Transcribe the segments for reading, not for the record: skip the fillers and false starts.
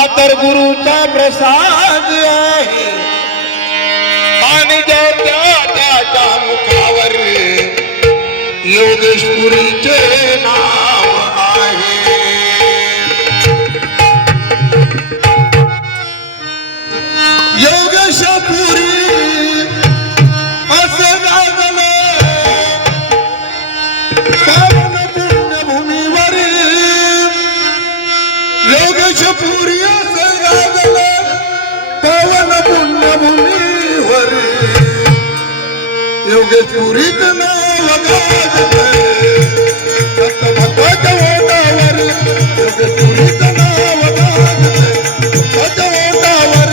हा तर गुरुचा प्रसाद आहे आणि त्याच्या मुखावर योगेश्वरीचे नाव आहे. योगेशपुरी असं गाजलं पावन पुण्यभूमीवर. योगेशपुरी असं गाजलं पावन पुण्यभूमीवर. योगेशपुरीत नाव गाजलं भक्ताच्या ओटावर. योगेशपुरीत नाव गाजलं भक्ताच्या ओटावर.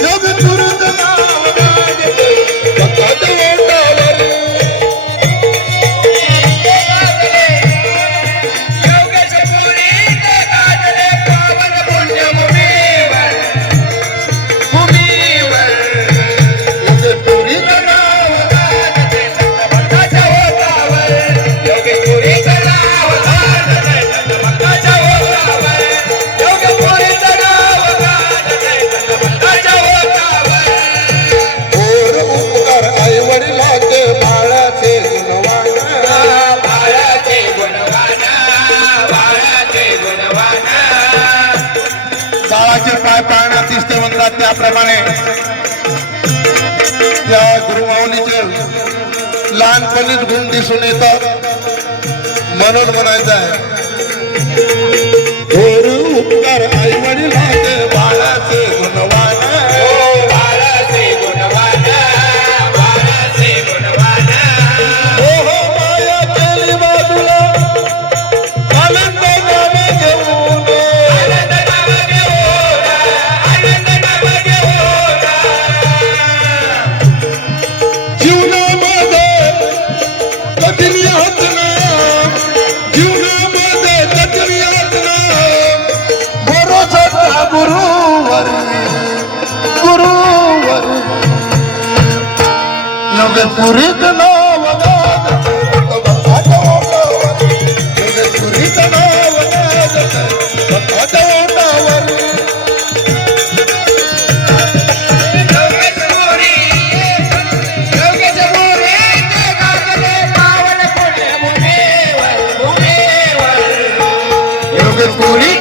योगेशपुरीत नाव गाजलं भक्ताच्या ओटावर. बाळाचे पाय पाळण्यात दिसते म्हणतात त्याप्रमाणे त्या गुरुमाऊलीचे लहानपणीच गुण दिसून येतात. म्हणून म्हणायचं आहे थोर उपकार आई वडिलांचे बाळाचे गुणवान. बाळाचे गुणवान बाळाचे गुणवान. हो हो माया केली बाजूला आनंद नाम घेऊन. जीवनामध्ये कठीण यातना जीवनामध्ये कठीण यातना भरोसा गुरुवर गुरुवर. योगेश्वरीत नाव गाजलं भक्ताच्या ओटावर. योगेश्वरीत नाव गाजलं भक्ताच्या ओटावर. योगेश्वरी